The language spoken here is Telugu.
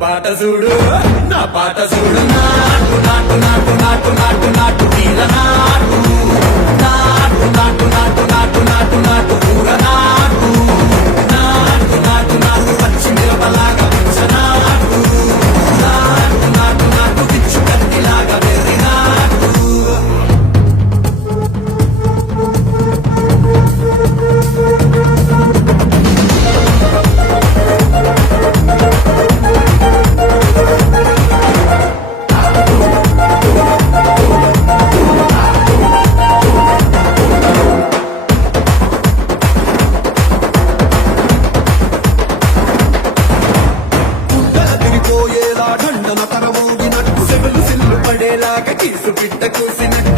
పాట చూడు నా పాట చూడు నాటు నాటు నాటు నాటు నాటు నాటు తీర నాటు నాటు నాటు నాటు నాటు నాటు నాటు కూర నాటు నాటు నాటు నాటు పచ్చి మిరపలాగా పెంచ నాటు నాటు నాటు నాటు పిచ్చు కత్తిలాగా వెర్రి నాటు దండన తరమూగినట్టు సెగలు సిల్లు పడేలాగా కీసు పిట్ట కూసినట్టు